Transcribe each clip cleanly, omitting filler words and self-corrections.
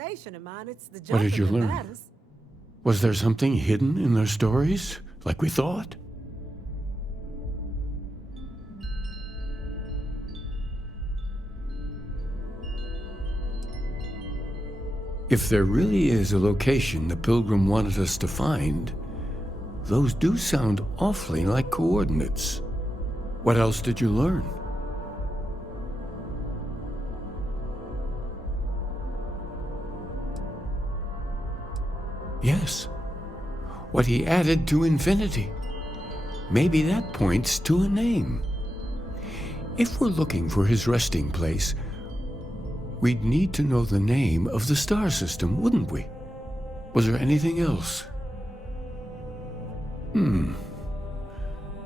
Nation of mine, it's the What did jumping you that learn? matters. Was there something hidden in their stories, like we thought? If there really is a location the Pilgrim wanted us to find, those do sound awfully like coordinates. What else did you learn? Yes, what he added to infinity. Maybe that points to a name. If we're looking for his resting place, we'd need to know the name of the star system, wouldn't we? Was there anything else?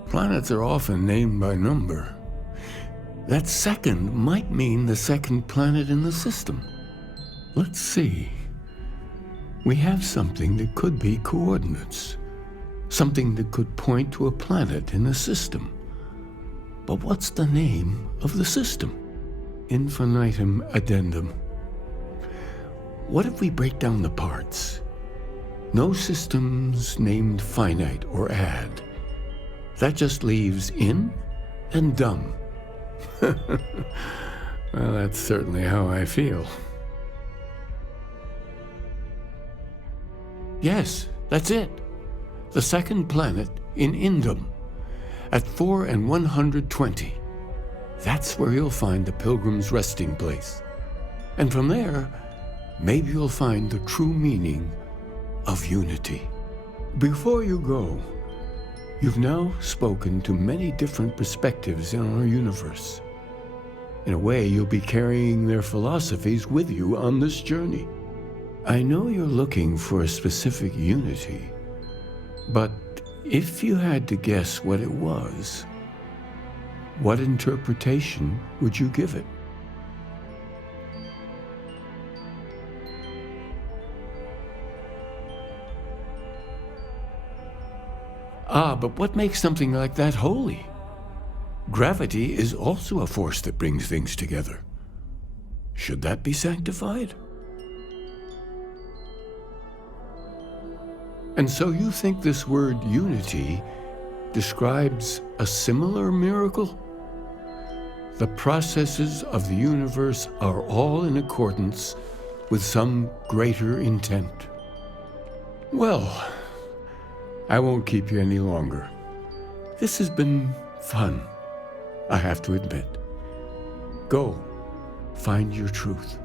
Planets are often named by number. That second might mean the second planet in the system. Let's see. We have something that could be coordinates. Something that could point to a planet in the system. But what's the name of the system? Infinitum addendum. What if we break down the parts? No systems named finite or add. That just leaves in and dumb. Well, that's certainly how I feel. Yes, that's it. The second planet in Indum, at 4 and 120. That's where you'll find the Pilgrim's resting place. And from there, maybe you'll find the true meaning of unity. Before you go, you've now spoken to many different perspectives in our universe. In a way, you'll be carrying their philosophies with you on this journey. I know you're looking for a specific unity, but if you had to guess what it was, what interpretation would you give it? But what makes something like that holy? Gravity is also a force that brings things together. Should that be sanctified? And so you think this word unity describes a similar miracle? The processes of the universe are all in accordance with some greater intent. Well, I won't keep you any longer. This has been fun, I have to admit. Go, find your truth.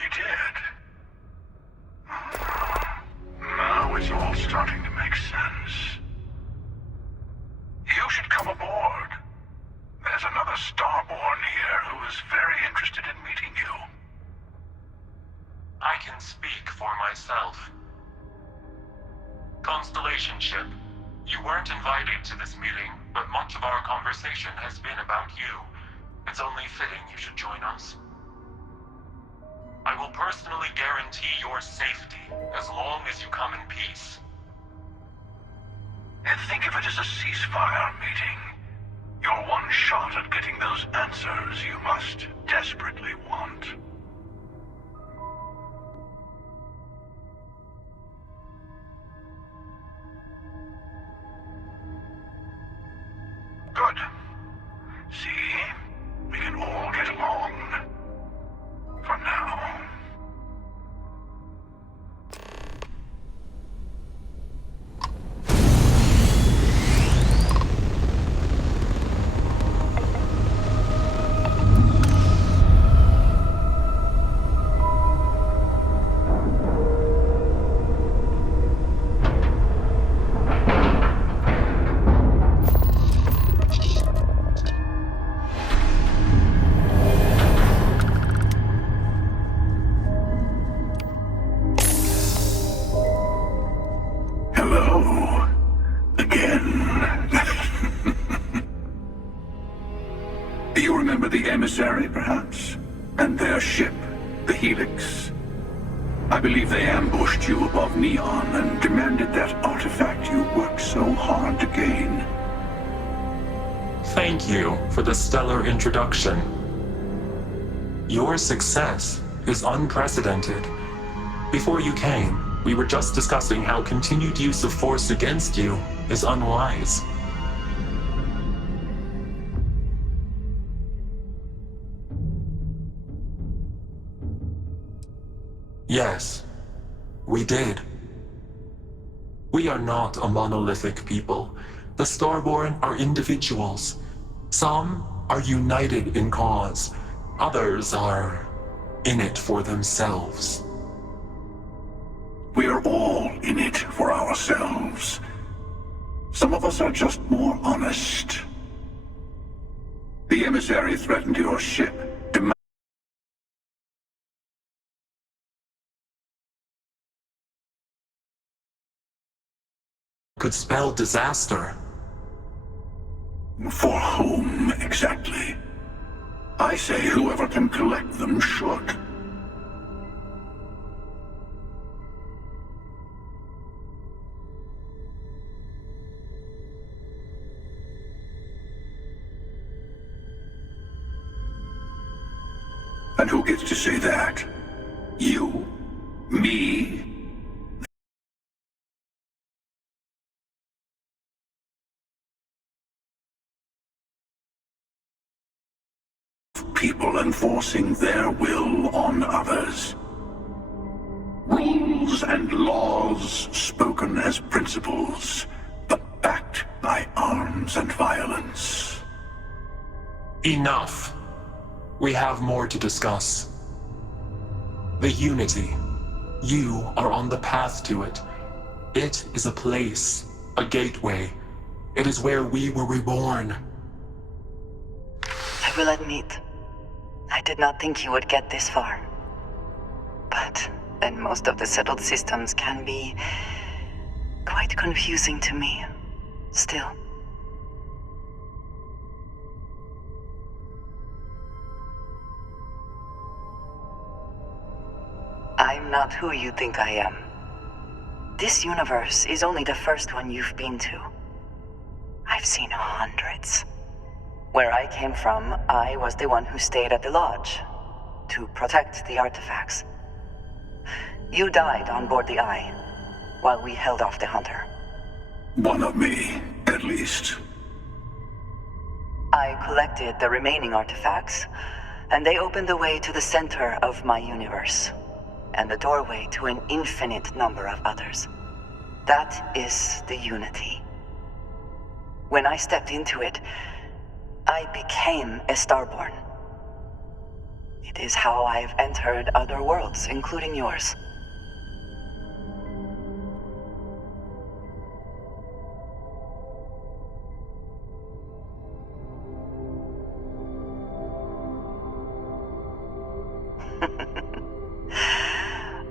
He did. Now it's all starting to make sense. You should come aboard. There's another Starborn here who is very interested in meeting you. I can speak for myself. Constellation Ship, you weren't invited to this meeting, but much of our conversation has been about you. It's only fitting you should join us. I will personally guarantee your safety as long as you come in peace. And think of it as a ceasefire meeting. You're one shot at getting those answers you must desperately want. Good. See? We can all get along. For now. The emissary, perhaps? And their ship, the Helix. I believe they ambushed you above Neon and demanded that artifact you worked so hard to gain. Thank you for the stellar introduction. Your success is unprecedented. Before you came, we were just discussing how continued use of force against you is unwise. Yes, we did. We are not a monolithic people. The Starborn are individuals. Some are united in cause. Others are in it for themselves. We are all in it for ourselves. Some of us are just more honest. The emissary threatened your ship. Could spell disaster. For whom, exactly? I say whoever can collect them should. And who gets to say that? You? Me? People enforcing their will on others. Rules and laws spoken as principles, but backed by arms and violence. Enough. We have more to discuss. The Unity. You are on the path to it. It is a place, a gateway. It is where we were reborn. I will admit, I did not think you would get this far. But then most of the settled systems can be quite confusing to me, still. I'm not who you think I am. This universe is only the first one you've been to. I've seen hundreds. Where I came from, I was the one who stayed at the lodge to protect the artifacts. You died on board the Eye, while we held off the Hunter. One of me, at least. I collected the remaining artifacts, and they opened the way to the center of my universe, and the doorway to an infinite number of others. That is the Unity. When I stepped into it, I became a Starborn. It is how I've entered other worlds, including yours.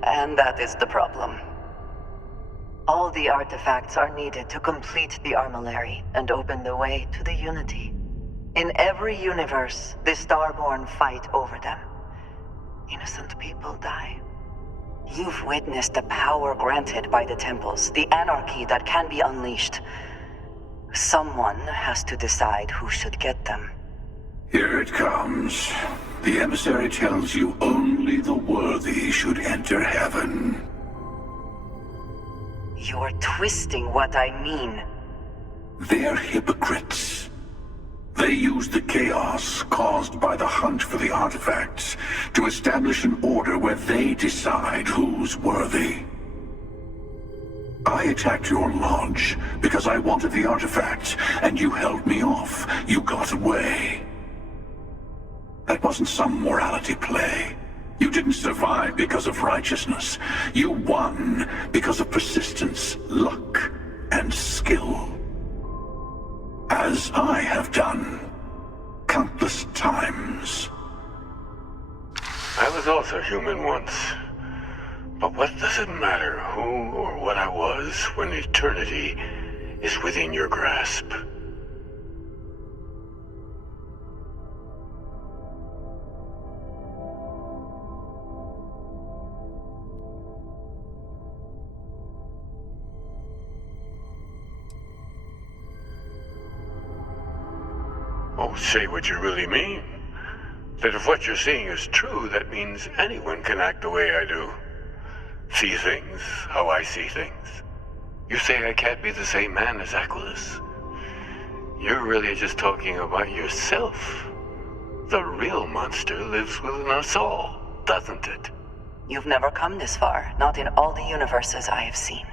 And that is the problem. All the artifacts are needed to complete the Armillary and open the way to the Unity. In every universe, the Starborn fight over them. Innocent people die. You've witnessed the power granted by the temples, the anarchy that can be unleashed. Someone has to decide who should get them. Here it comes. The emissary tells you only the worthy should enter heaven. You're twisting what I mean. They're hypocrites. They use the chaos caused by the hunt for the artifacts to establish an order where they decide who's worthy. I attacked your lodge because I wanted the artifacts, and you held me off. You got away. That wasn't some morality play. You didn't survive because of righteousness. You won because of persistence, luck, and skill. As I have done countless times. I was also human once. But what does it matter who or what I was when eternity is within your grasp? Oh, say what you really mean. That if what you're seeing is true, that means anyone can act the way I do. See things how I see things. You say I can't be the same man as Aquilus. You're really just talking about yourself. The real monster lives within us all, doesn't it? You've never come this far, not in all the universes I have seen.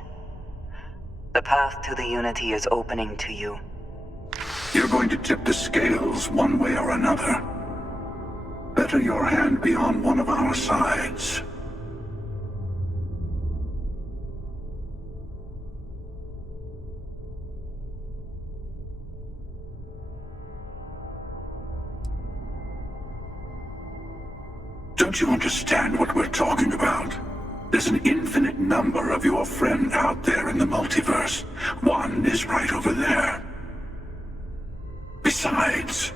The path to the Unity is opening to you. You're going to tip the scales one way or another. Better your hand be on one of our sides. Don't you understand what we're talking about? There's an infinite number of your friend out there in the multiverse. One is right over there. Besides,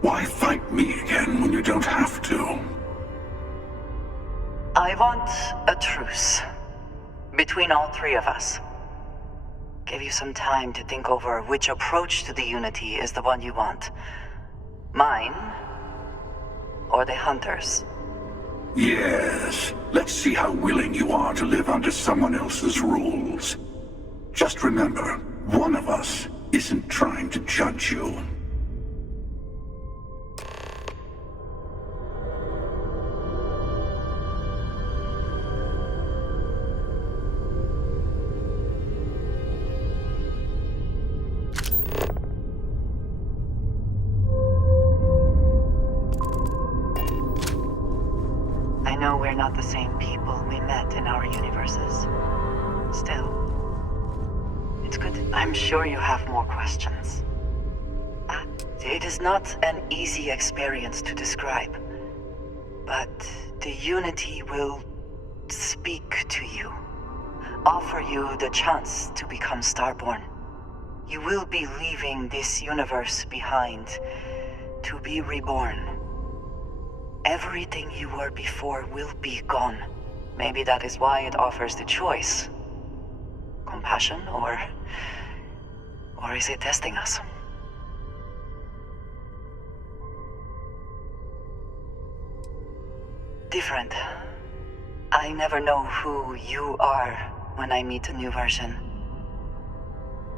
why fight me again when you don't have to? I want a truce between all three of us. Give you some time to think over which approach to the Unity is the one you want. Mine, or the Hunters. Yes, let's see how willing you are to live under someone else's rules. Just remember, one of us isn't trying to judge you. I know we're not the same people we met in our universes. Still, it's good. I'm sure you have more questions. It is not an easy experience to describe, but the Unity will speak to you, offer you the chance to become Starborn. You will be leaving this universe behind to be reborn. Everything you were before will be gone. Maybe that is why it offers the choice. Compassion, or is it testing us? Different. I never know who you are when I meet a new version.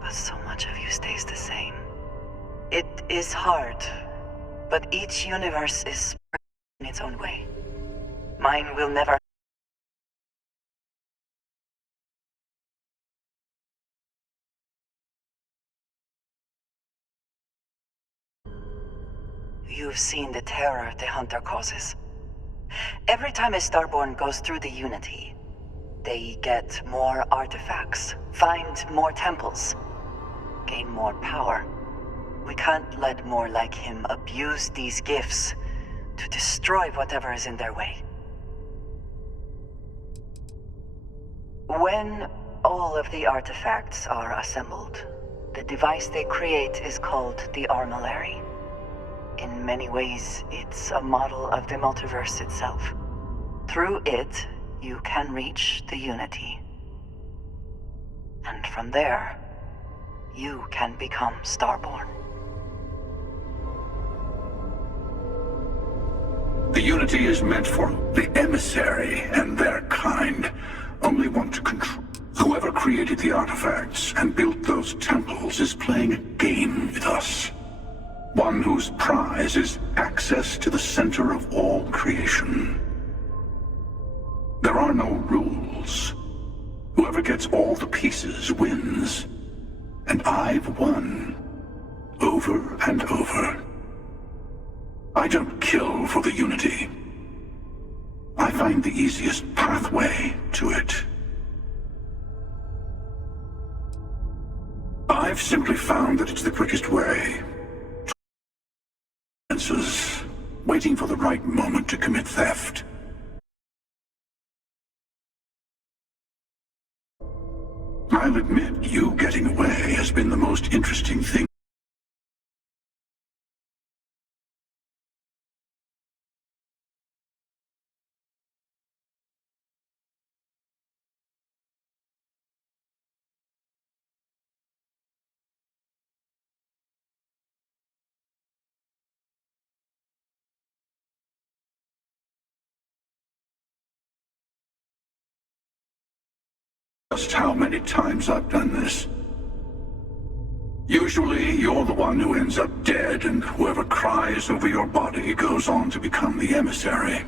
But so much of you stays the same. It is hard, but each universe is in its own way. Mine will never. You've seen the terror the Hunter causes. Every time a Starborn goes through the Unity, they get more artifacts, find more temples, gain more power. We can't let more like him abuse these gifts to destroy whatever is in their way. When all of the artifacts are assembled, the device they create is called the Armillary. In many ways, it's a model of the multiverse itself. Through it, you can reach the Unity. And from there, you can become Starborn. The Unity is meant for the emissary and their kind. Only want to control. Whoever created the artifacts and built those temples is playing a game with us. One whose prize is access to the center of all creation. There are no rules. Whoever gets all the pieces wins. And I've won. Over and over. I don't kill for the Unity. I find the easiest pathway to it. I've simply found that it's the quickest way. Waiting for the right moment to commit theft. I'll admit, you getting away has been the most interesting thing. Just how many times I've done this. Usually, you're the one who ends up dead, and whoever cries over your body goes on to become the emissary.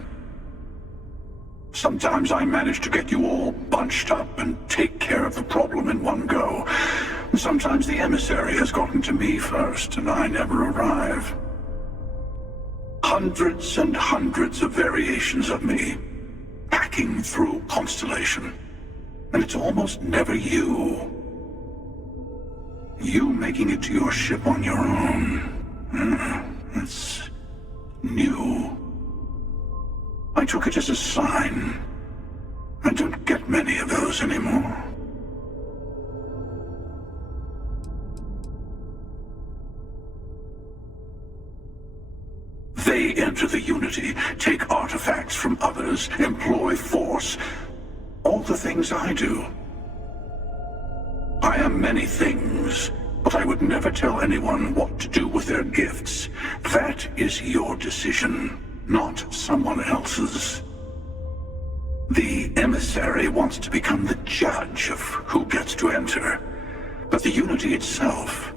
Sometimes I manage to get you all bunched up and take care of the problem in one go. Sometimes the emissary has gotten to me first, and I never arrive. Hundreds and hundreds of variations of me, packing through Constellation. And it's almost never you. You making it to your ship on your own. That's new. I took it as a sign. I don't get many of those anymore. They enter the Unity, take artifacts from others, employ force. All the things I do. I am many things, but I would never tell anyone what to do with their gifts. That is your decision, not someone else's. The emissary wants to become the judge of who gets to enter, but the Unity itself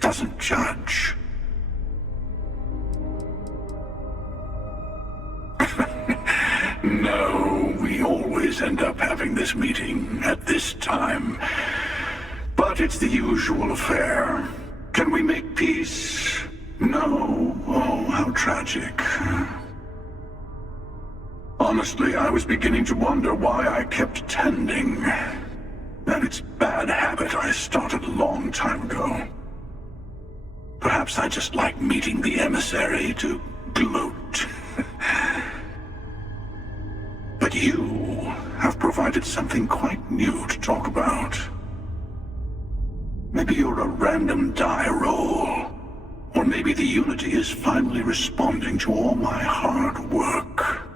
doesn't judge. No, we always end up having this meeting at this time. But it's the usual affair. Can we make peace? No. Oh, how tragic. Honestly, I was beginning to wonder why I kept tending. That it's bad habit I started a long time ago. Perhaps I just like meeting the emissary to gloat. But you have provided something quite new to talk about. Maybe you're a random die roll. Or maybe the Unity is finally responding to all my hard work.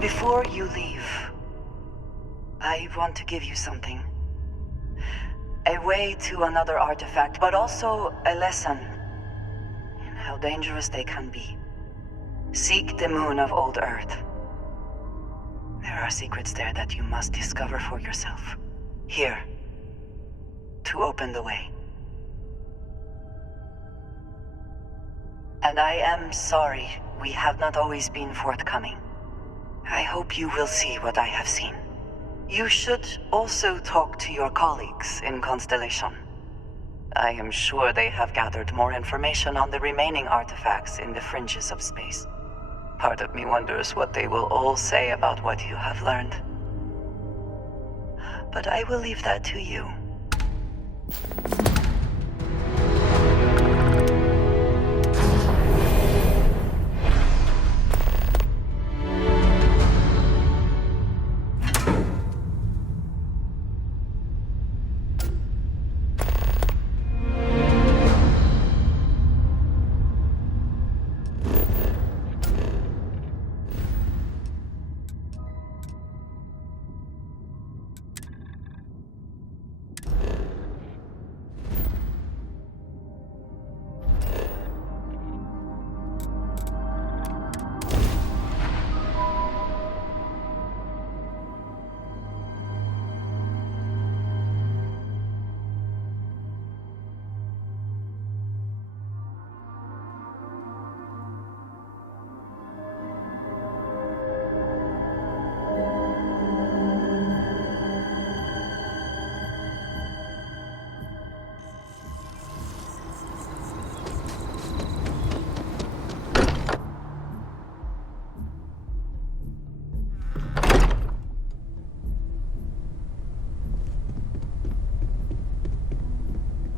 Before you leave, I want to give you something. A way to another artifact, but also a lesson in how dangerous they can be. Seek the moon of Old Earth. There are secrets there that you must discover for yourself. Here, to open the way. And I am sorry we have not always been forthcoming. I hope you will see what I have seen. You should also talk to your colleagues in Constellation. I am sure they have gathered more information on the remaining artifacts in the fringes of space. Part of me wonders what they will all say about what you have learned. But I will leave that to you.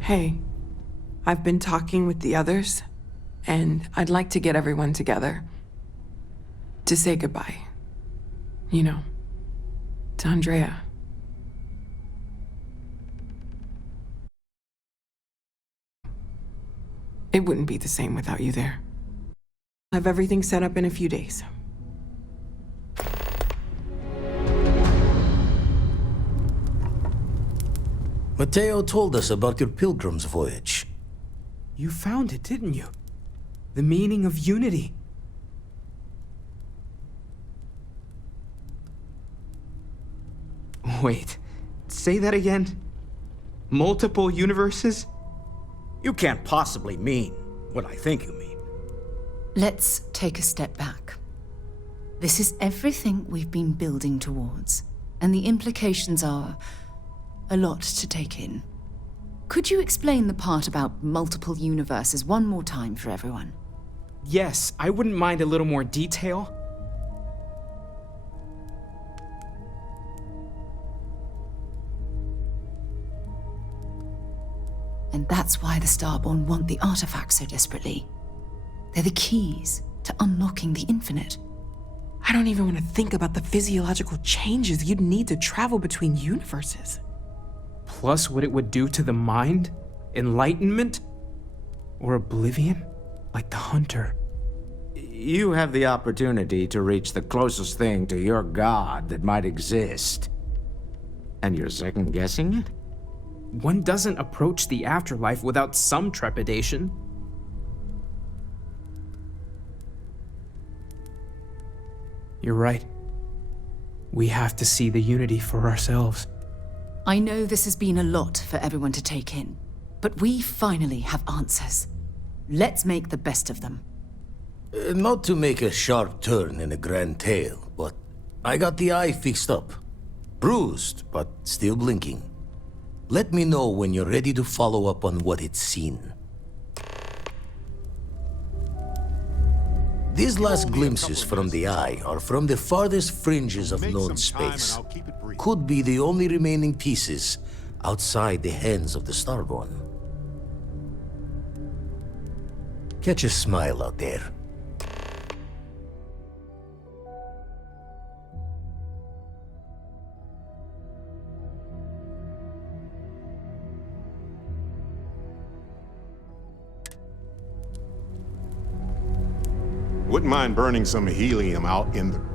Hey, I've been talking with the others, and I'd like to get everyone together to say goodbye. You know, to Andrea. It wouldn't be the same without you there. I'll have everything set up in a few days. Mateo told us about your pilgrim's voyage. You found it, didn't you? The meaning of unity. Wait, say that again? Multiple universes? You can't possibly mean what I think you mean. Let's take a step back. This is everything we've been building towards, and the implications are a lot to take in. Could you explain the part about multiple universes one more time for everyone? Yes, I wouldn't mind a little more detail. And that's why the Starborn want the artifacts so desperately. They're the keys to unlocking the infinite. I don't even want to think about the physiological changes you'd need to travel between universes. Plus what it would do to the mind? Enlightenment? Or oblivion? Like the Hunter. You have the opportunity to reach the closest thing to your god that might exist. And you're second-guessing it? one doesn't approach the afterlife without some trepidation. You're right. We have to see the Unity for ourselves. I know this has been a lot for everyone to take in, but we finally have answers. Let's make the best of them. Not to make a sharp turn in a grand tale, but I got the eye fixed up. Bruised, but still blinking. Let me know when you're ready to follow up on what it's seen. These last glimpses from the eye are from the farthest fringes of known space. Could be the only remaining pieces outside the hands of the Starborn. Catch a smile out there. Wouldn't mind burning some helium out in the...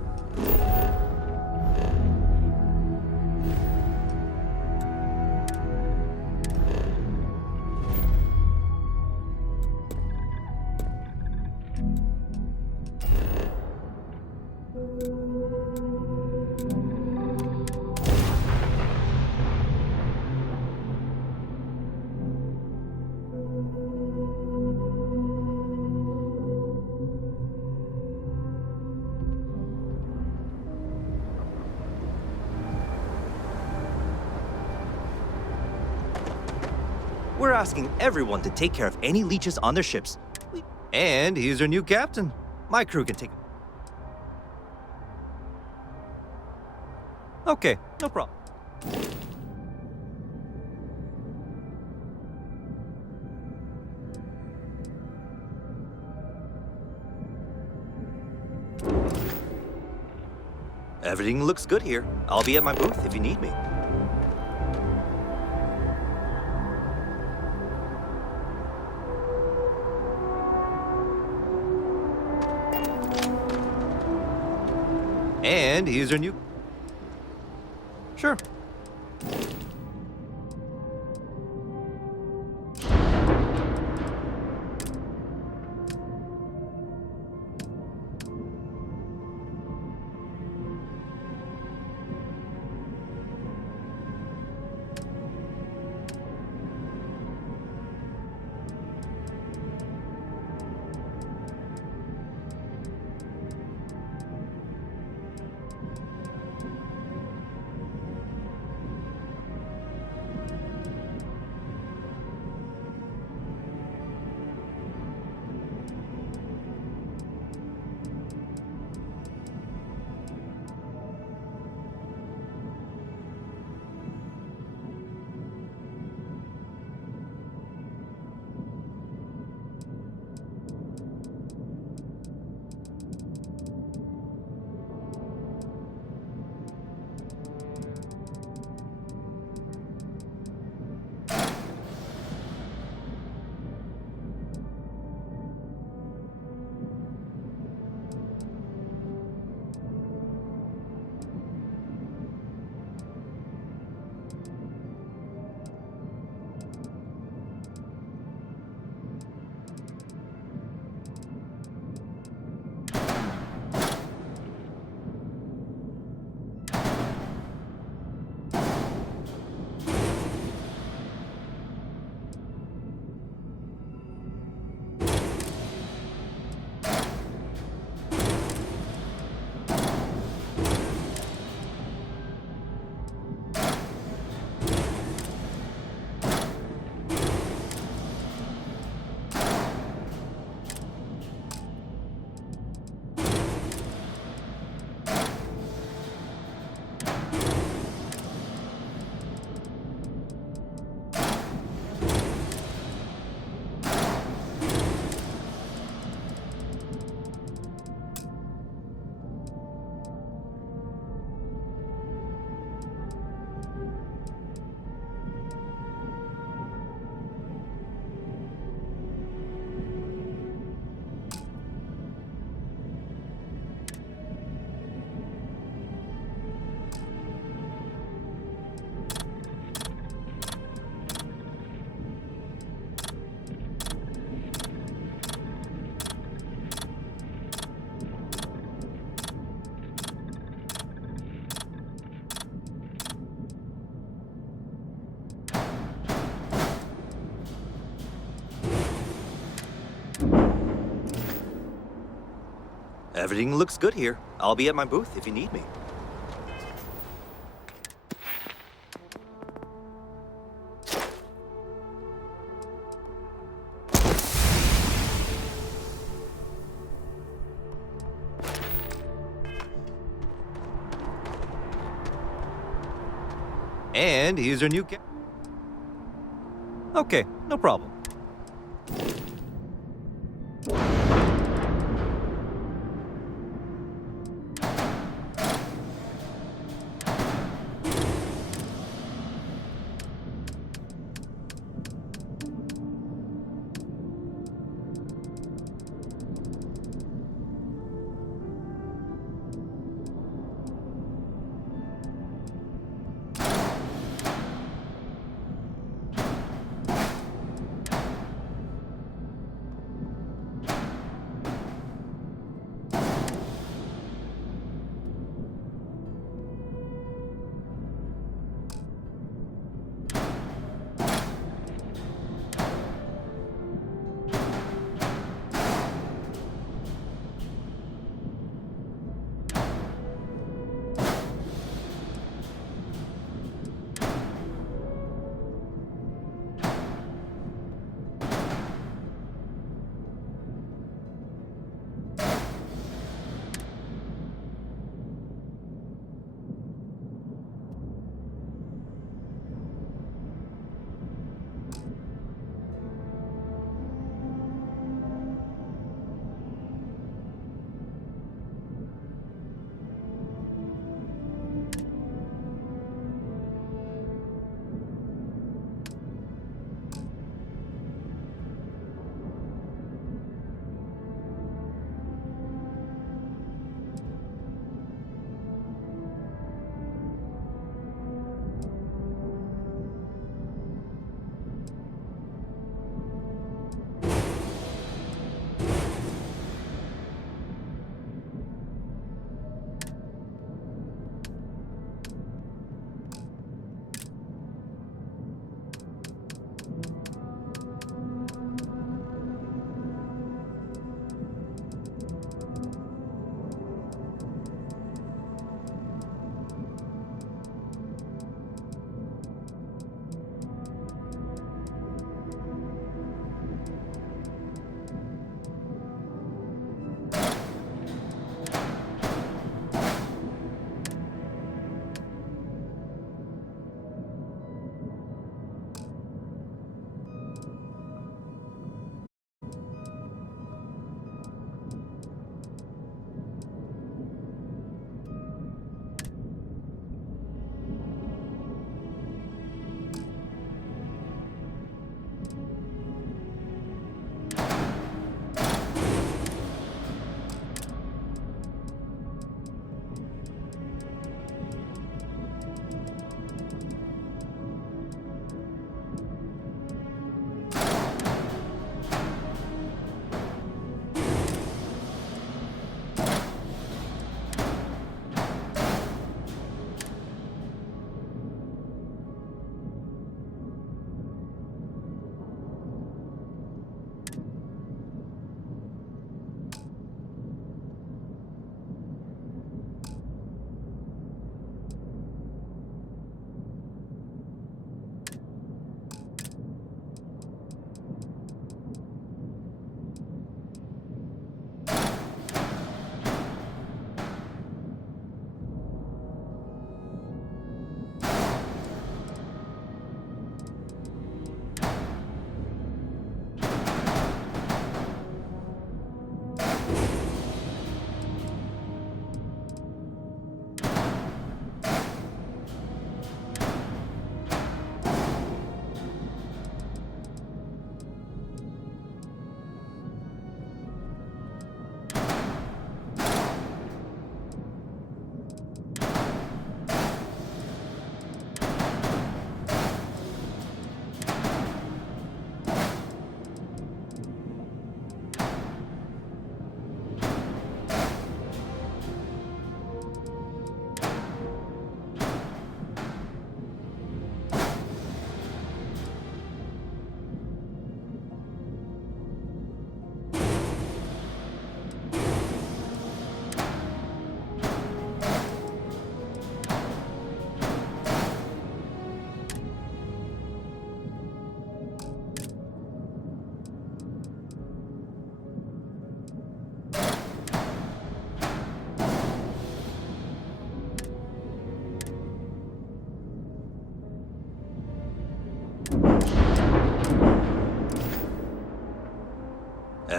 We're asking everyone to take care of any leeches on their ships. And he's our new captain. My crew can take... Okay, no problem. Everything looks good here. I'll be at my booth if you need me. And here's our new... Sure. Everything looks good here. I'll be at my booth if you need me. And here's your new Okay, no problem.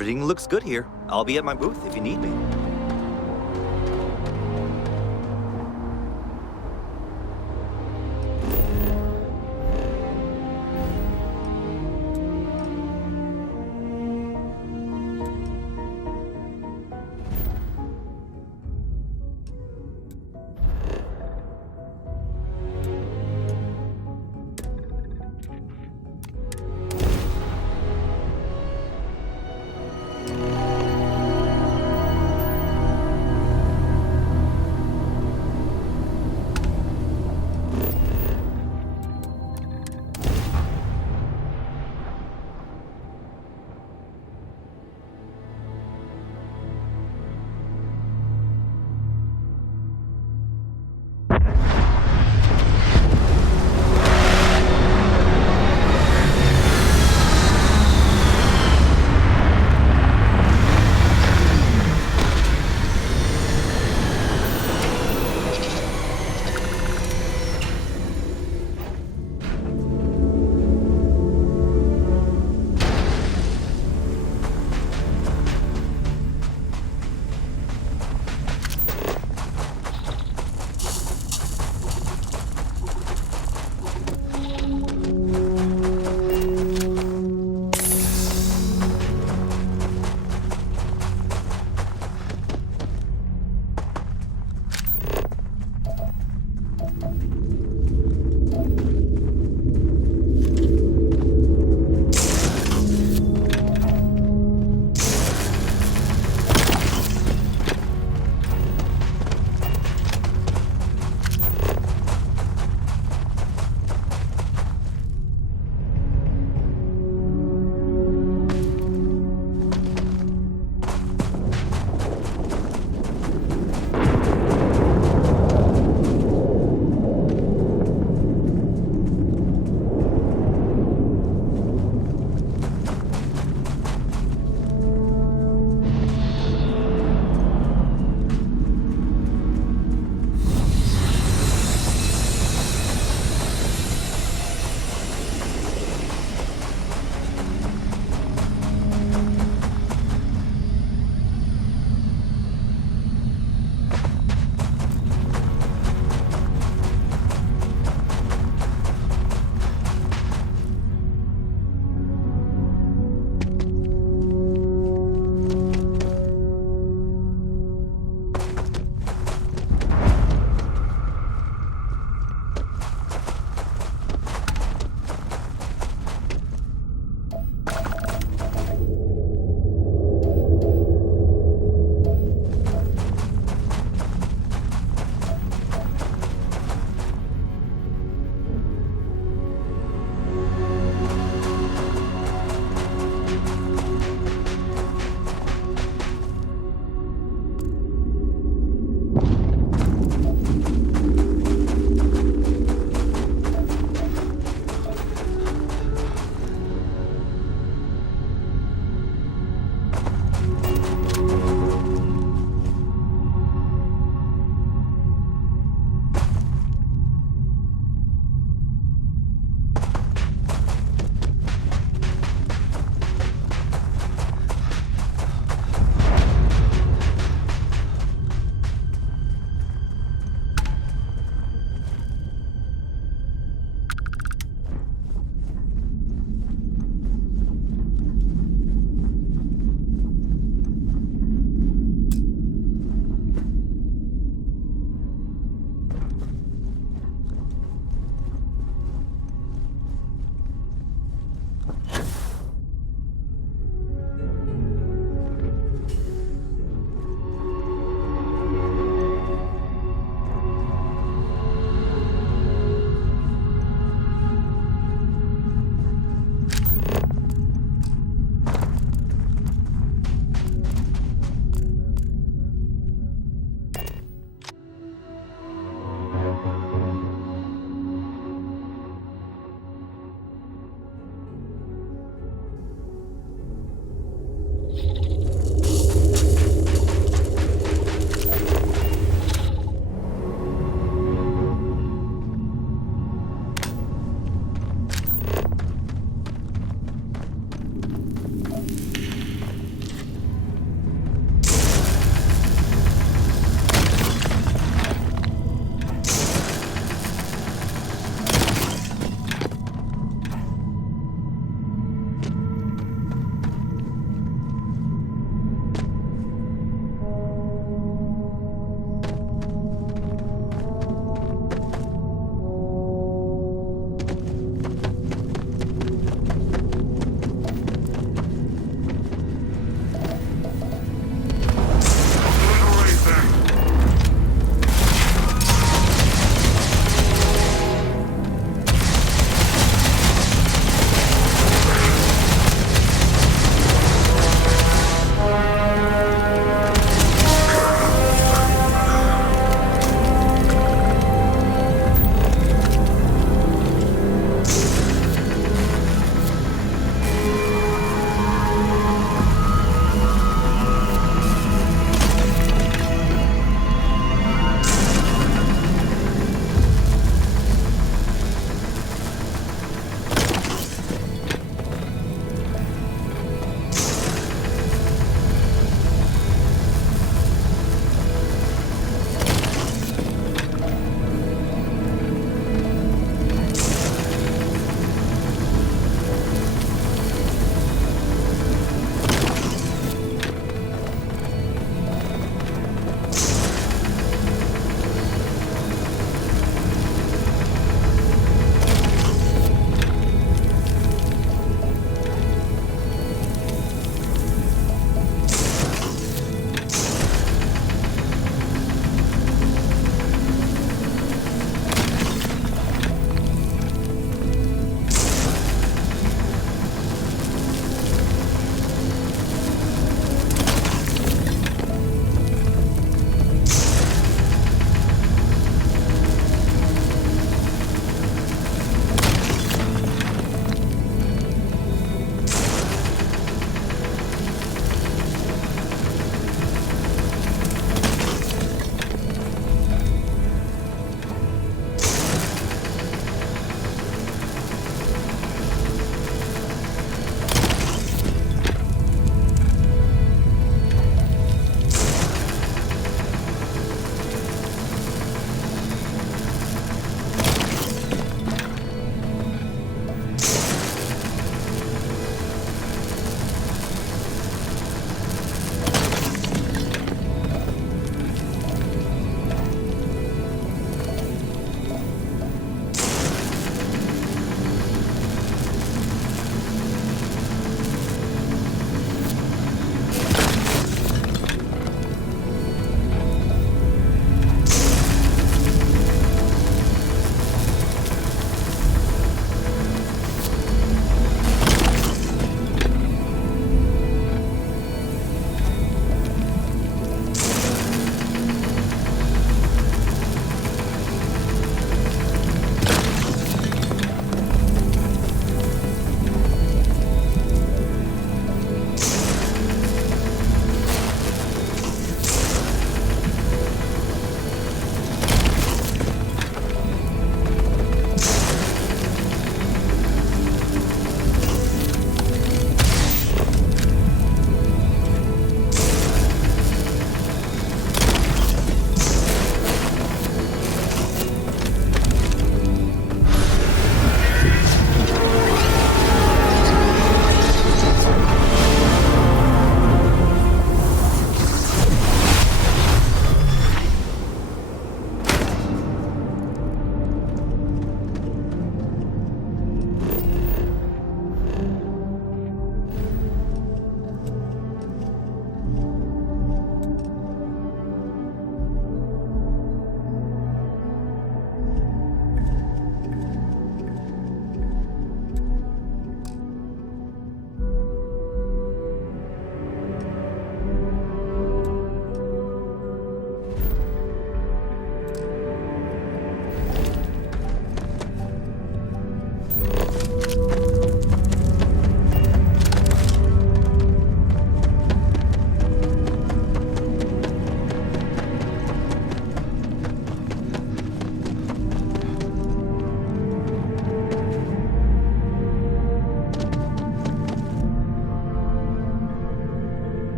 Everything looks good here. I'll be at my booth if you need me.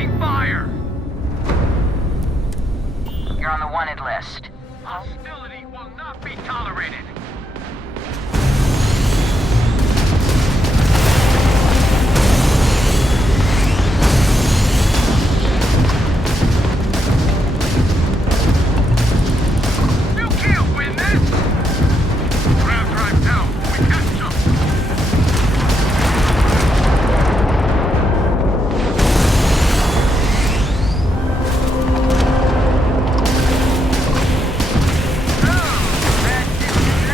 opening fire! You're on the wanted list. Hostility will not be tolerated. You can't win this! Grab drive down. We catch them. Oh, that didn't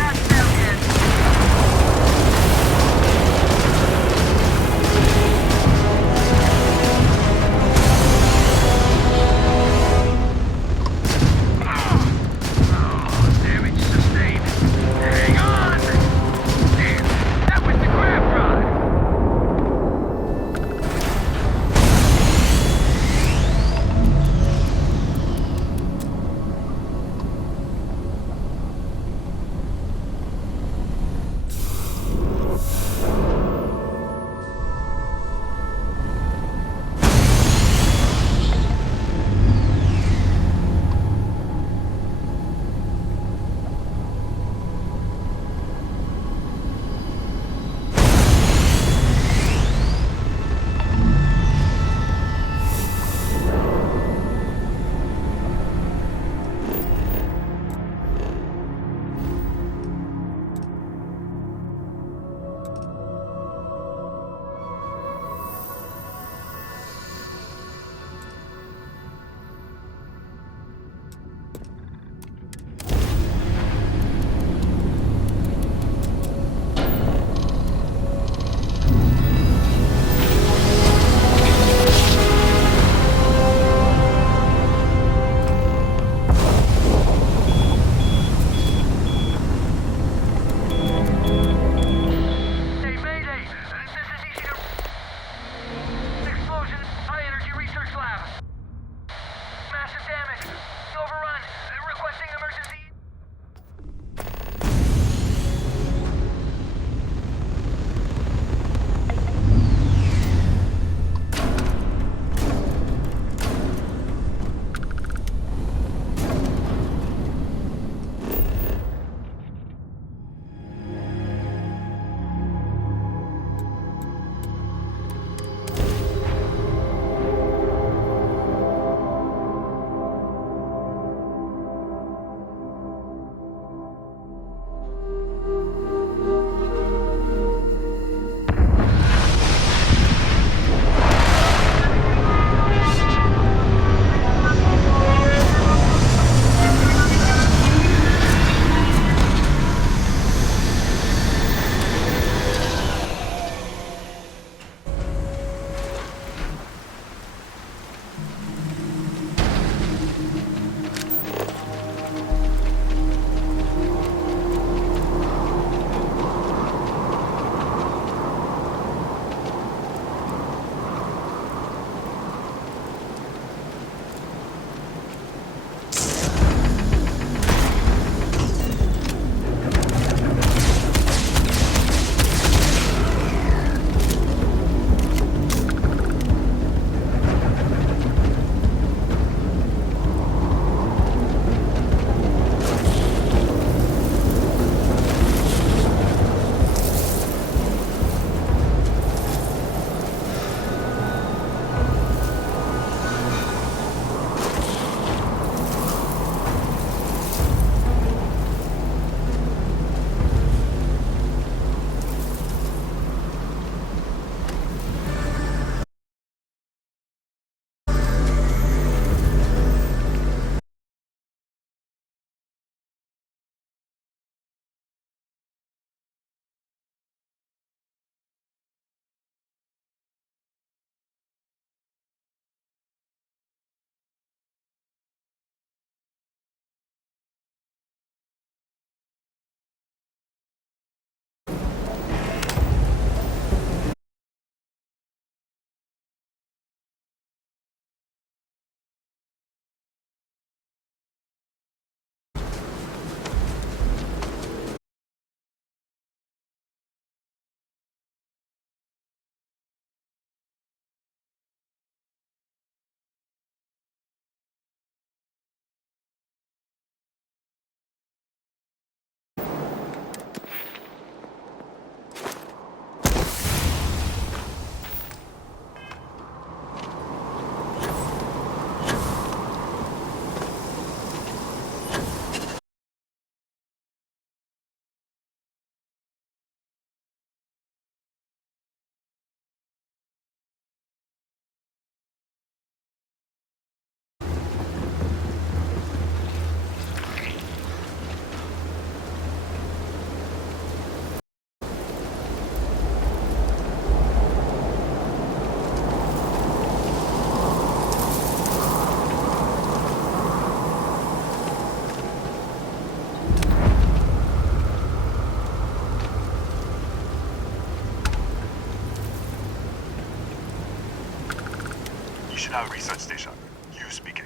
National Research Station. You speaking.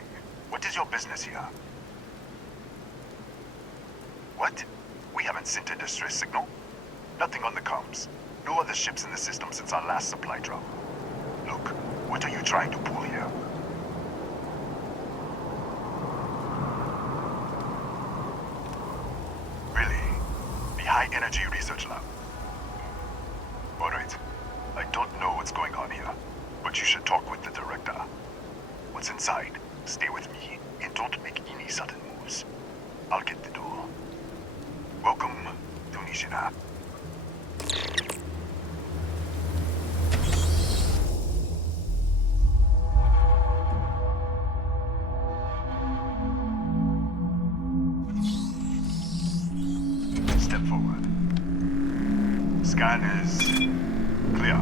What is your business here? What? We haven't sent a distress signal? Nothing on the comms. No other ships in the system since our last supply drop. Look, what are you trying to pull here? Really? The High Energy Research Lab? Alright. I don't know what's going on here, but you should talk with the director. What's inside? Stay with me, and don't make any sudden moves. I'll get the door. Welcome to Nishina. Step forward. Scan is clear.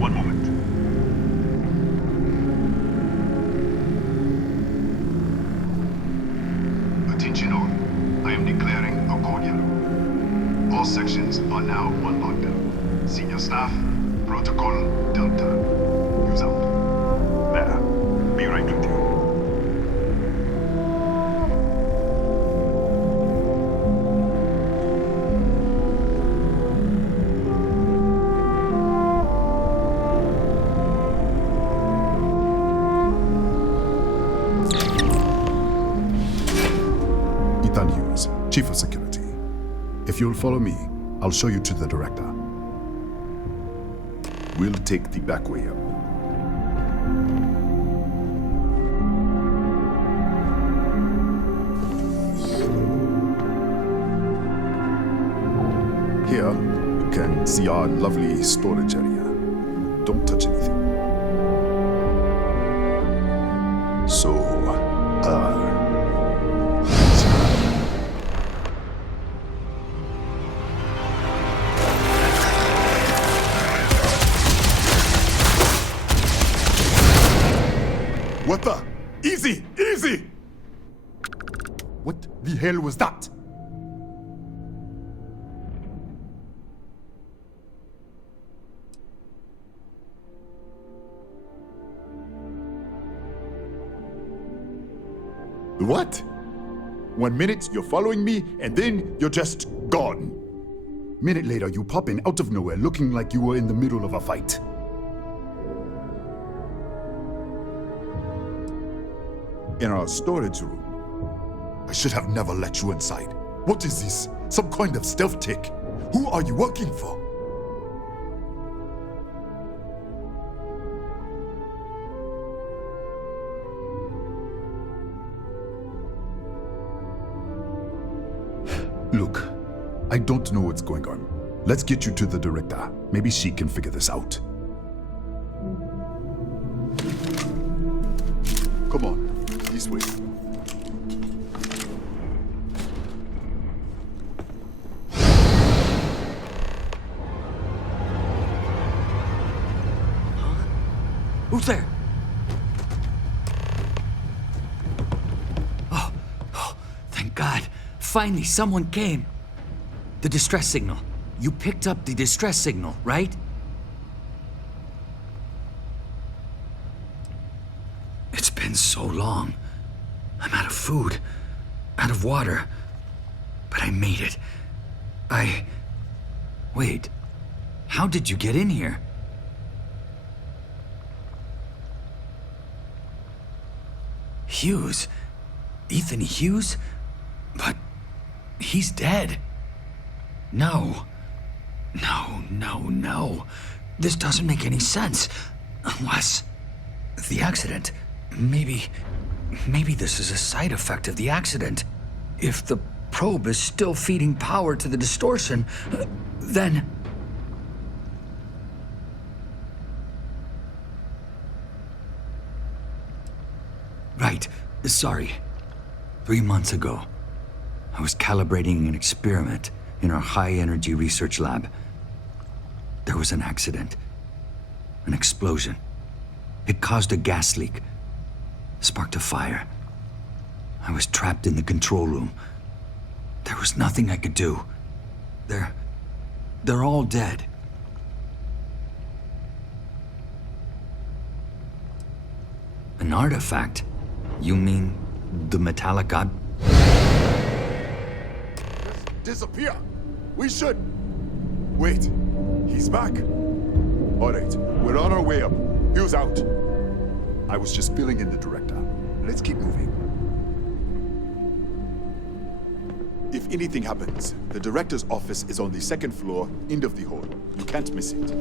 One moment. Attention all. I am declaring a code yellow. All sections are now on lockdown. Senior staff, protocol Delta. Use out. There. Be right with you. Chief of Security. If you'll follow me, I'll show you to the director. We'll take the back way up. Here, you can see our lovely storage area. Don't touch anything. So, What the? Easy! Easy! What the hell was that? What? 1 minute you're following me, and then you're just gone. Minute later you pop in out of nowhere looking like you were in the middle of a fight. In our storage room. I should have never let you inside. What is this? Some kind of stealth tick? Who are you working for? Look, I don't know what's going on. Let's get you to the director. Maybe she can figure this out. Come on. This way. Who's there? Oh, thank God. Finally, someone came. The distress signal. You picked up the distress signal, right? It's been so long. I'm out of food, out of water, but I made it. Wait, how did you get in here? Hughes? Ethan Hughes? But he's dead. No. No. This doesn't make any sense. Unless the accident. Maybe this is a side effect of the accident. If the probe is still feeding power to the distortion, then... Right. Sorry. 3 months ago, I was calibrating an experiment in our high-energy research lab. There was an accident. An explosion. It caused a gas leak. Sparked a fire. I was trapped in the control room. There was nothing I could do. They're all dead. An artifact? You mean the metallic god? Disappear! We should! Wait, he's back. Alright, we're on our way up. Hughes out. I was just filling in the director. Let's keep moving. If anything happens, the director's office is on the second floor, end of the hall. You can't miss it.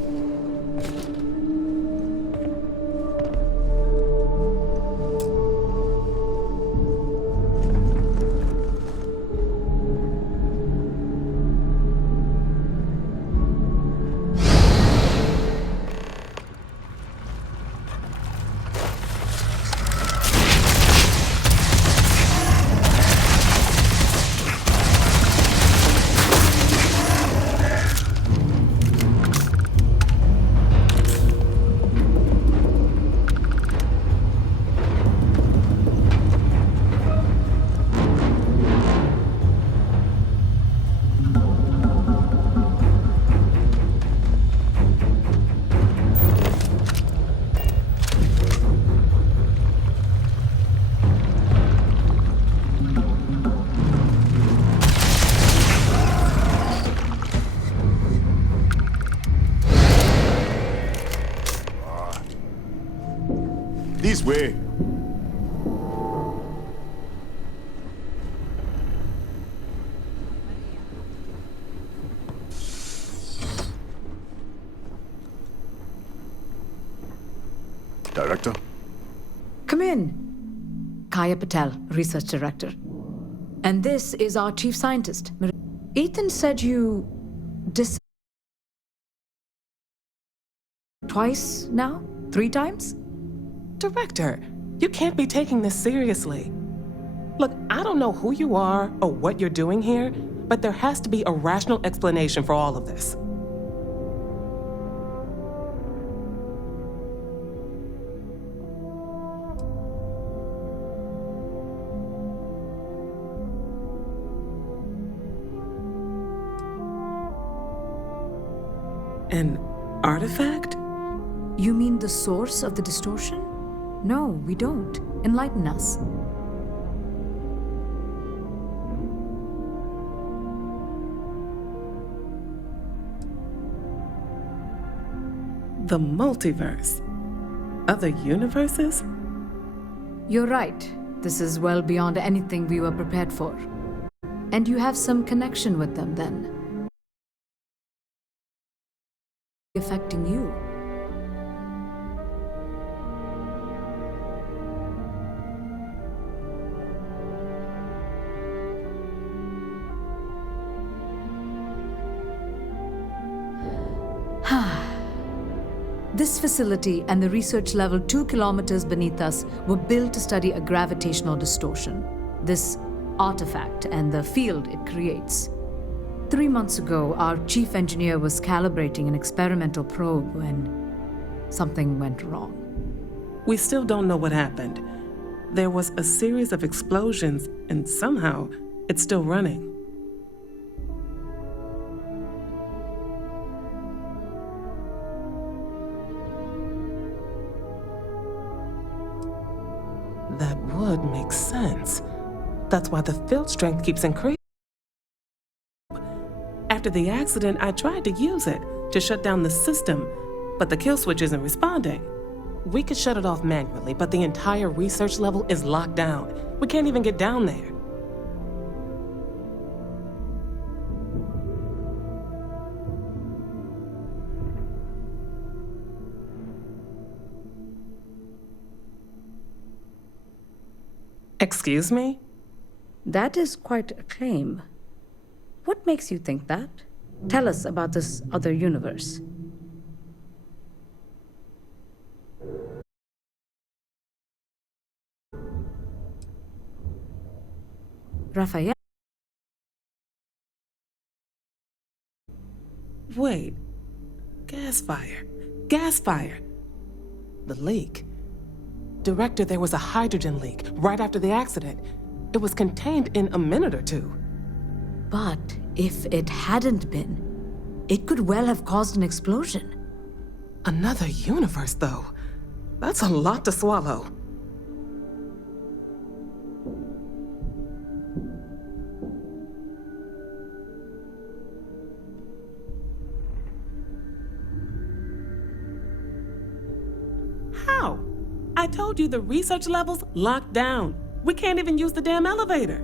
This way. Director? Come in. Kaya Patel, Research Director. And this is our Chief Scientist. Ethan said you twice now? 3 times? Director, you can't be taking this seriously. Look, I don't know who you are or what you're doing here, but there has to be a rational explanation for all of this. An artifact? You mean the source of the distortion? No, we don't. Enlighten us. The multiverse? Other universes? You're right. This is well beyond anything we were prepared for. And you have some connection with them then. Affecting you. This facility and the research level 2 kilometers beneath us were built to study a gravitational distortion, this artifact and the field it creates. 3 months ago, our chief engineer was calibrating an experimental probe when something went wrong. We still don't know what happened. There was a series of explosions, and somehow it's still running. That would make sense. That's why the field strength keeps increasing. After the accident, I tried to use it to shut down the system, but the kill switch isn't responding. We could shut it off manually, but the entire research level is locked down. We can't even get down there. Excuse me? That is quite a claim. What makes you think that? Tell us about this other universe. Raphael? Wait. Gas fire. Gas fire. The leak. Director, there was a hydrogen leak right after the accident. It was contained in a minute or 2. But if it hadn't been, it could well have caused an explosion. Another universe, though. That's a lot to swallow. I told you the research level's locked down. We can't even use the damn elevator.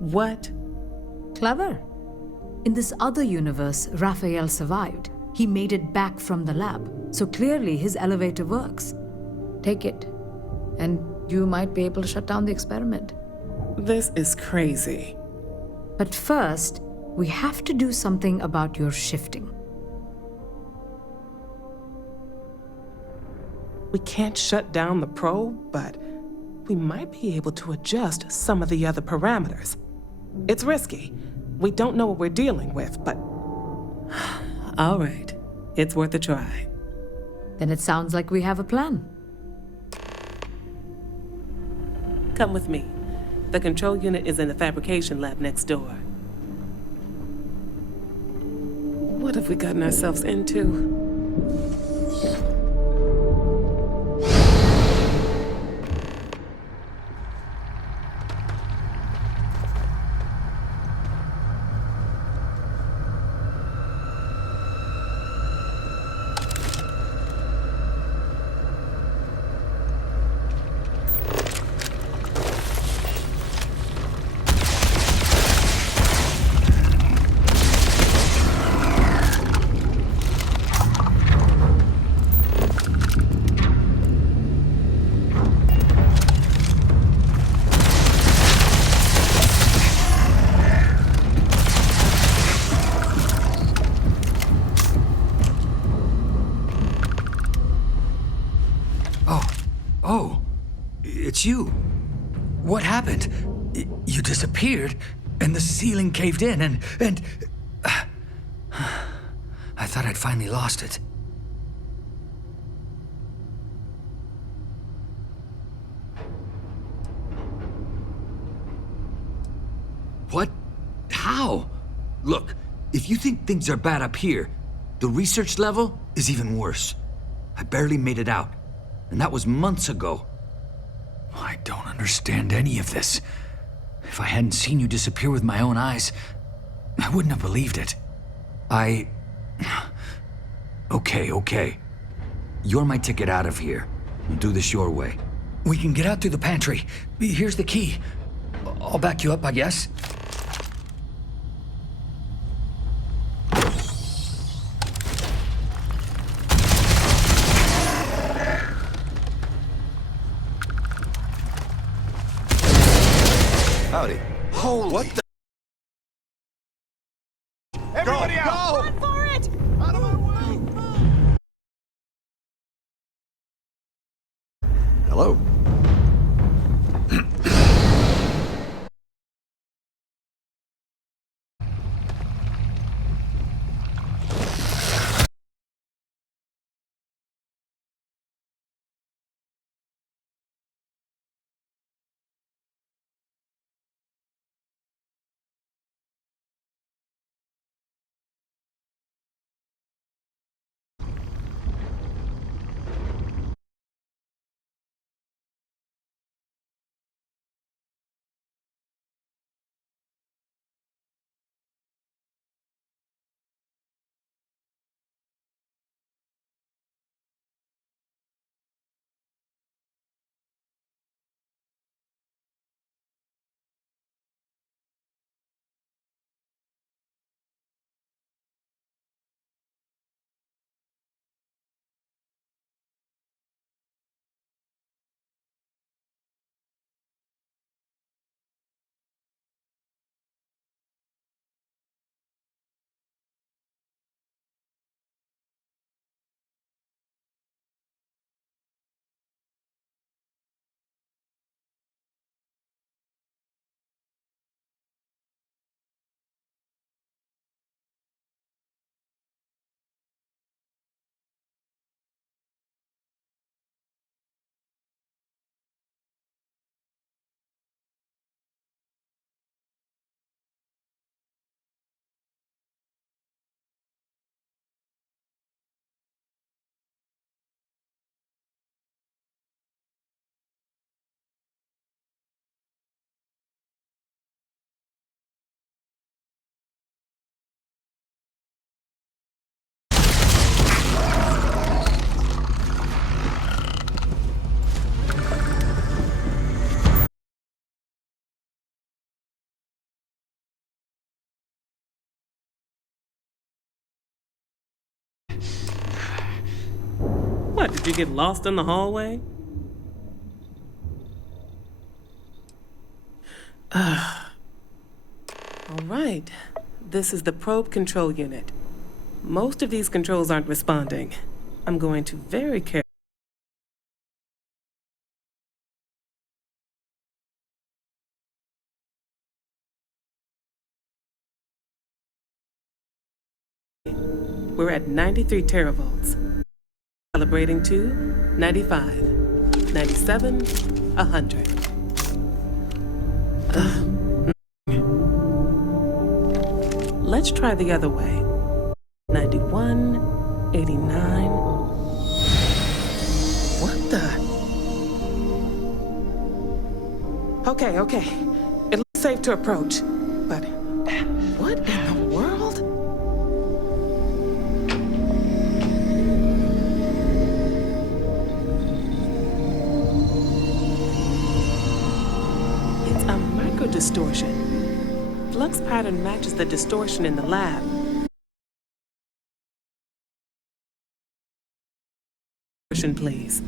What? Clever. In this other universe, Raphael survived. He made it back from the lab, so clearly his elevator works. Take it, and you might be able to shut down the experiment. This is crazy. But first, we have to do something about your shifting. We can't shut down the probe, but we might be able to adjust some of the other parameters. It's risky. We don't know what we're dealing with, but... All right. It's worth a try. Then it sounds like we have a plan. Come with me. The control unit is in the fabrication lab next door. What have we gotten ourselves into? Oh, it's you. What happened? You disappeared, and the ceiling caved in, and I thought I'd finally lost it. What? How? Look, if you think things are bad up here, the research level is even worse. I barely made it out, and that was months ago. I don't understand any of this. If I hadn't seen you disappear with my own eyes, I wouldn't have believed it. Okay. You're my ticket out of here. We'll do this your way. We can get out through the pantry. Here's the key. I'll back you up, I guess. Howdy. Holy... What the... Everybody out! Run for it! Out of my way! Hello? What, did you get lost in the hallway? All right. This is the probe control unit. Most of these controls aren't responding. I'm going to very carefully. We're at 93 teravolts. Calibrating to 95, 97, 100. Let's try the other way. 91, 89. What the? Okay. It looks safe to approach. But what in the world? It's a microdistortion. Flux pattern matches the distortion in the lab. Please.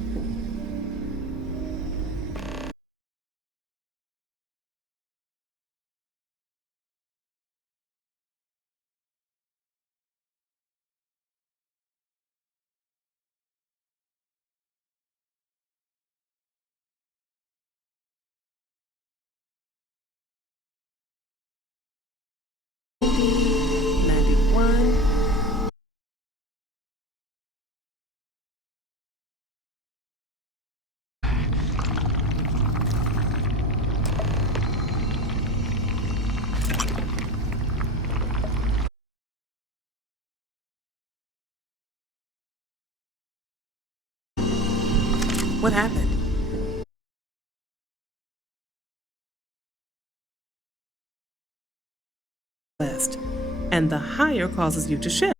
What happened? And the higher causes you to shift.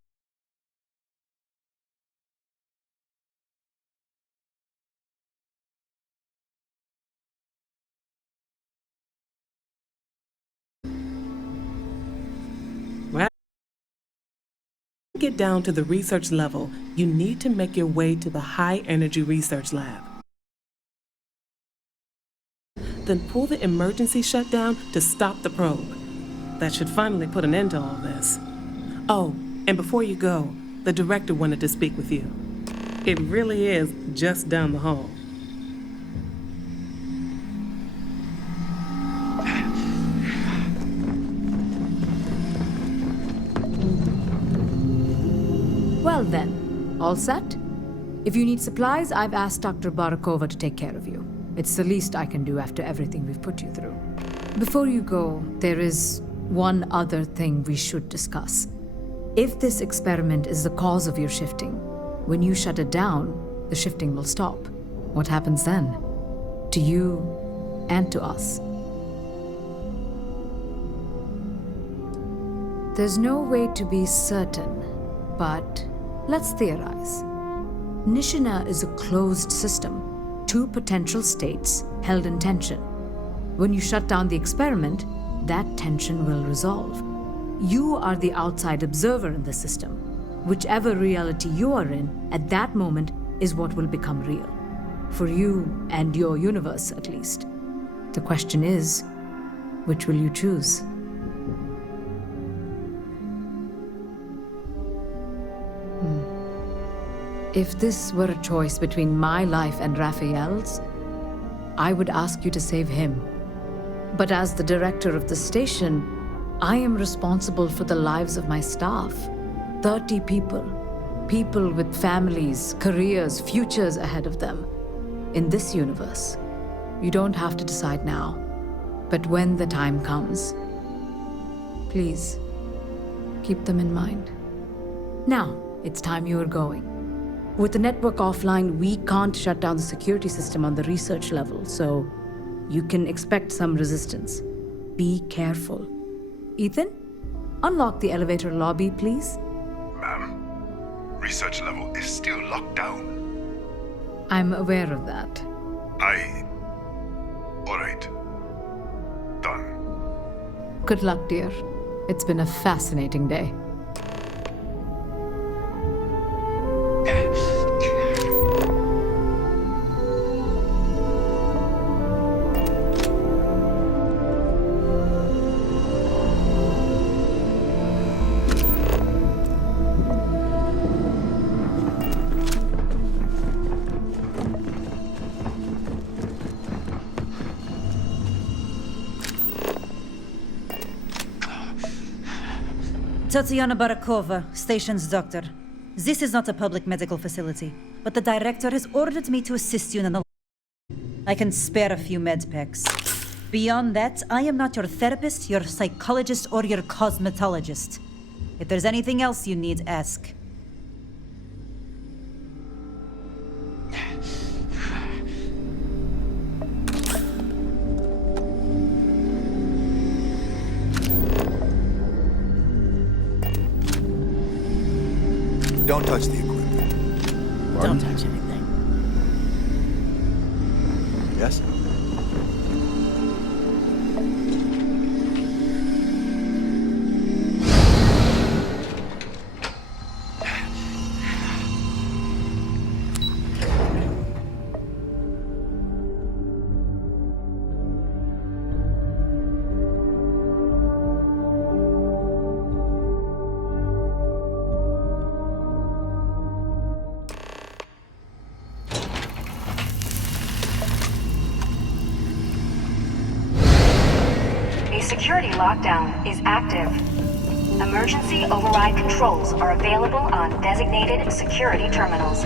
To get down to the research level, you need to make your way to the high energy research lab. Then pull the emergency shutdown to stop the probe. That should finally put an end to all this. Oh, and before you go, the director wanted to speak with you. It really is just down the hall. Well then, all set? If you need supplies, I've asked Dr. Barakova to take care of you. It's the least I can do after everything we've put you through. Before you go, there is one other thing we should discuss. If this experiment is the cause of your shifting, when you shut it down, the shifting will stop. What happens then? To you and to us. There's no way to be certain, but let's theorize. Nishina is a closed system, two potential states held in tension. When you shut down the experiment, that tension will resolve. You are the outside observer in the system. Whichever reality you are in at that moment is what will become real. For you and your universe, at least. The question is, which will you choose? If this were a choice between my life and Raphael's, I would ask you to save him. But as the director of the station, I am responsible for the lives of my staff. 30 people. People with families, careers, futures ahead of them. In this universe, you don't have to decide now. But when the time comes, please, keep them in mind. Now, it's time you are going. With the network offline, we can't shut down the security system on the research level, so you can expect some resistance. Be careful. Ethan, unlock the elevator lobby, please. Ma'am, research level is still locked down. I'm aware of that. All right. Done. Good luck, dear. It's been a fascinating day. Tatiana Barakova, station's doctor. This is not a public medical facility, but the director has ordered me to assist you in the... I can spare a few med packs. Beyond that, I am not your therapist, your psychologist, or your cosmetologist. If there's anything else you need, ask. Don't touch the equipment. Don't touch anything. Yes? Security lockdown is active. Emergency override controls are available on designated security terminals.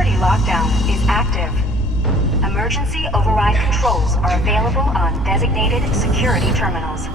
security lockdown is active. Emergency override controls are available on designated security terminals.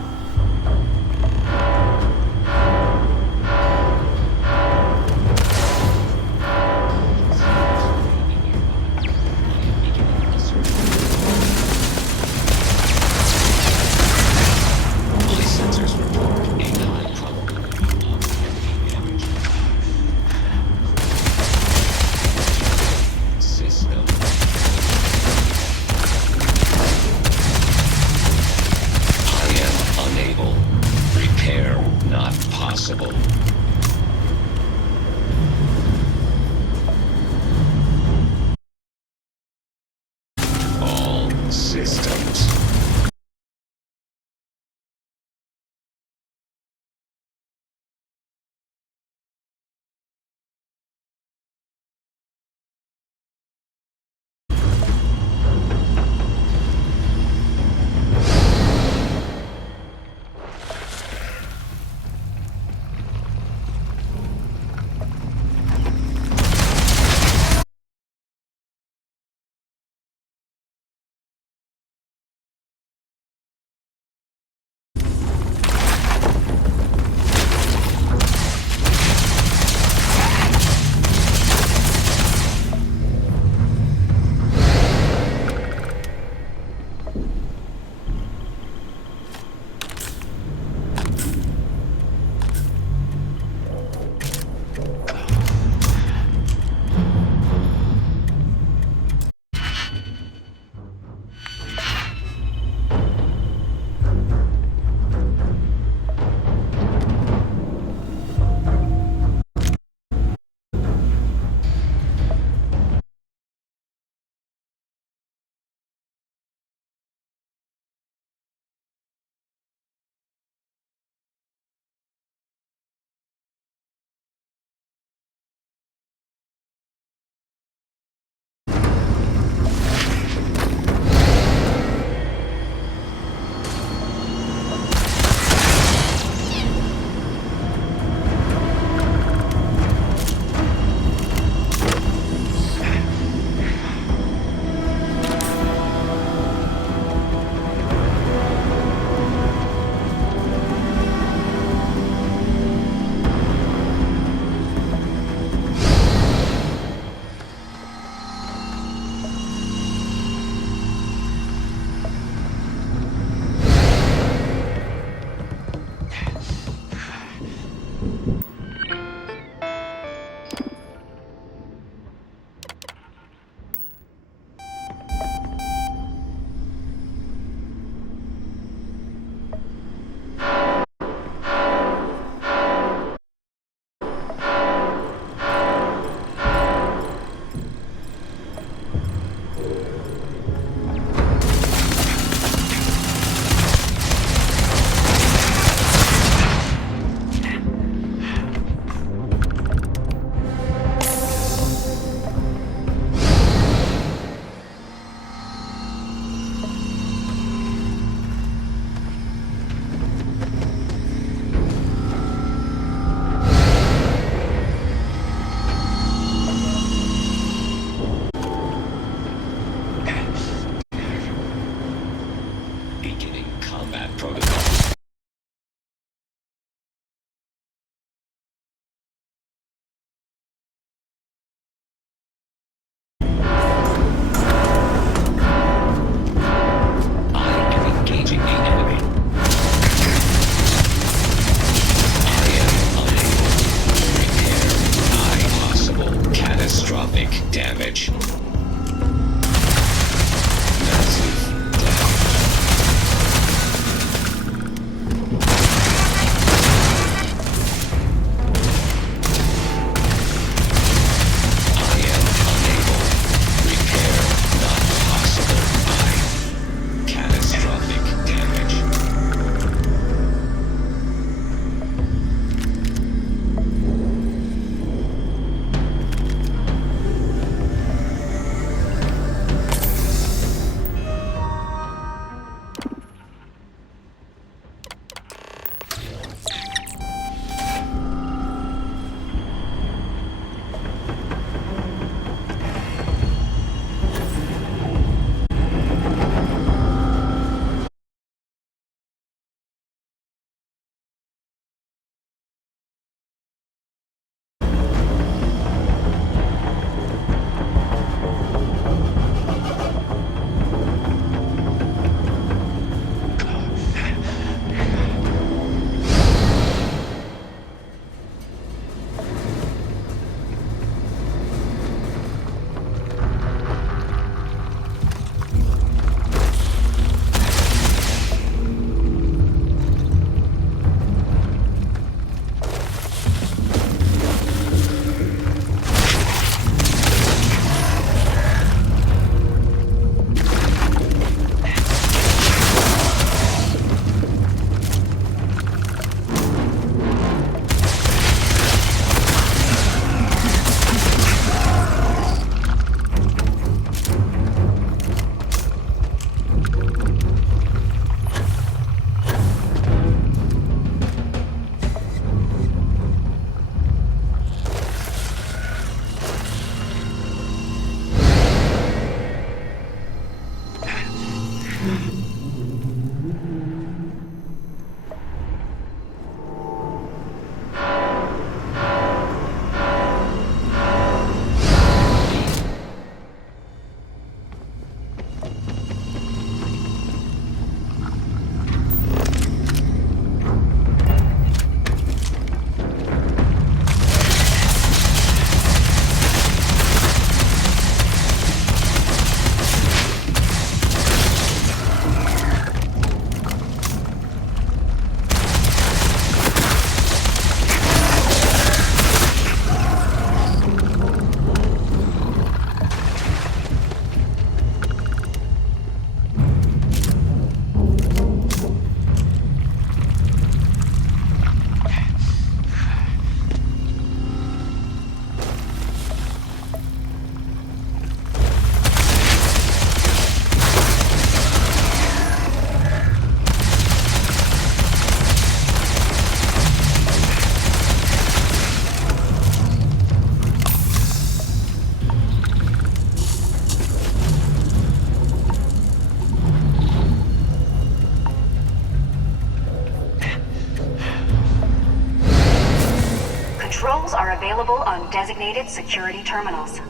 available on designated security terminals.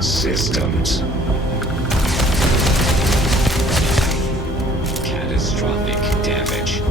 Systems. Catastrophic damage.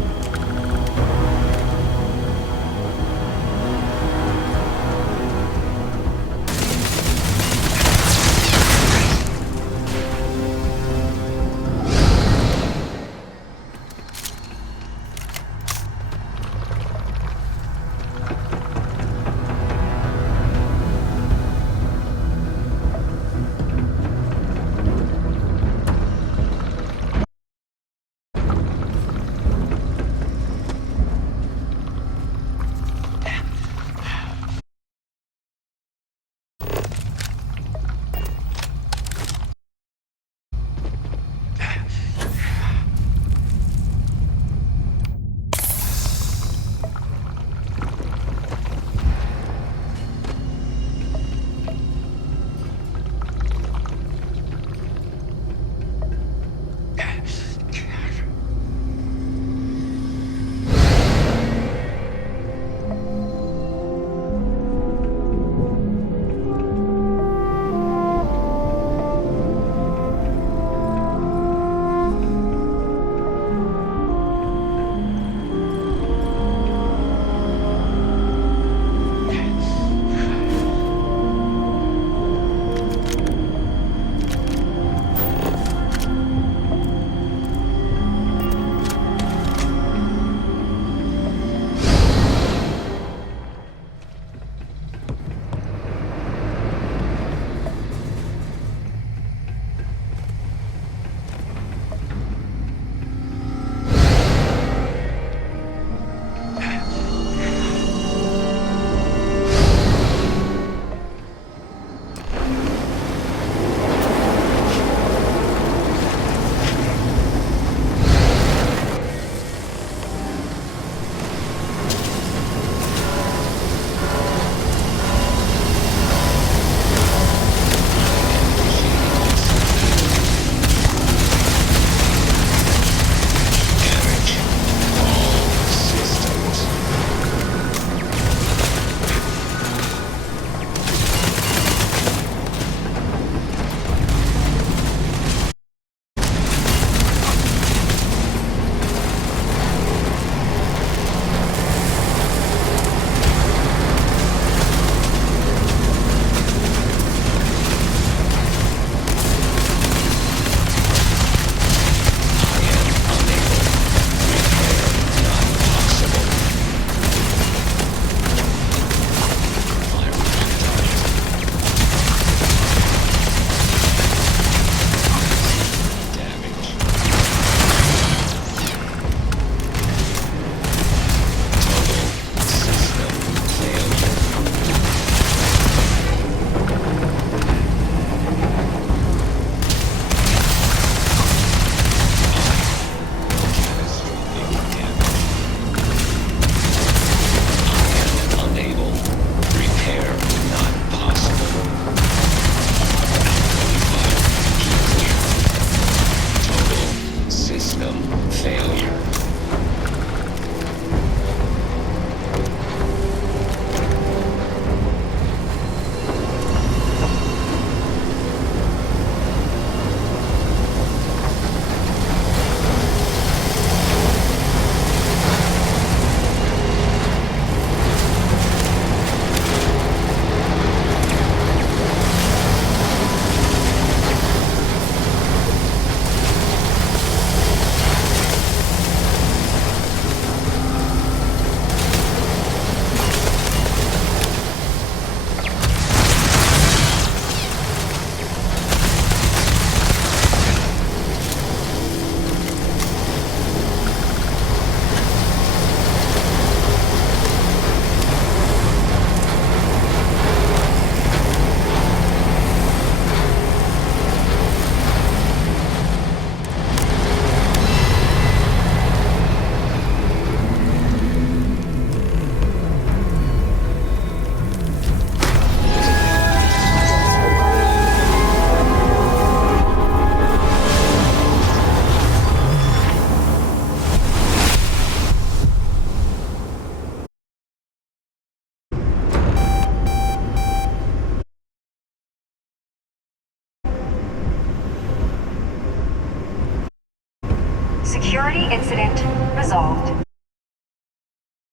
Security incident resolved.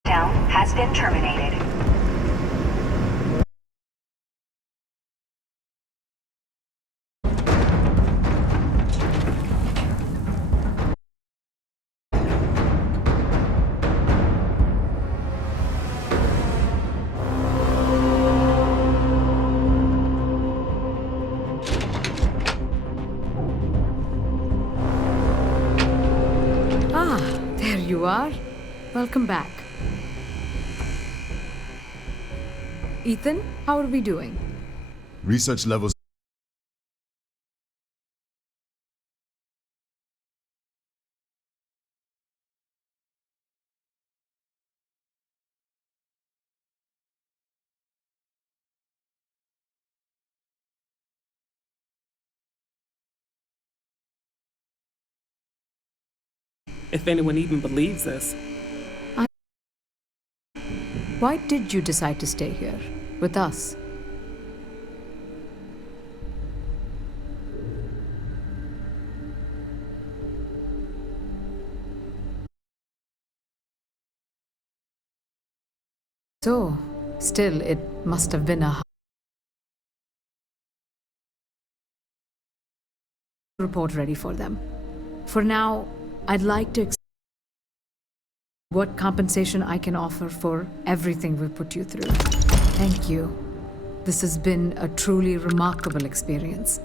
Down has been terminated. Ah, there you are. Welcome back. Ethan, how are we doing? Research levels. If anyone even believes this. Why did you decide to stay here with us? So, still, it must have been a report ready for them. For now, I'd like to what compensation I can offer for everything we've put you through. Thank you. This has been a truly remarkable experience.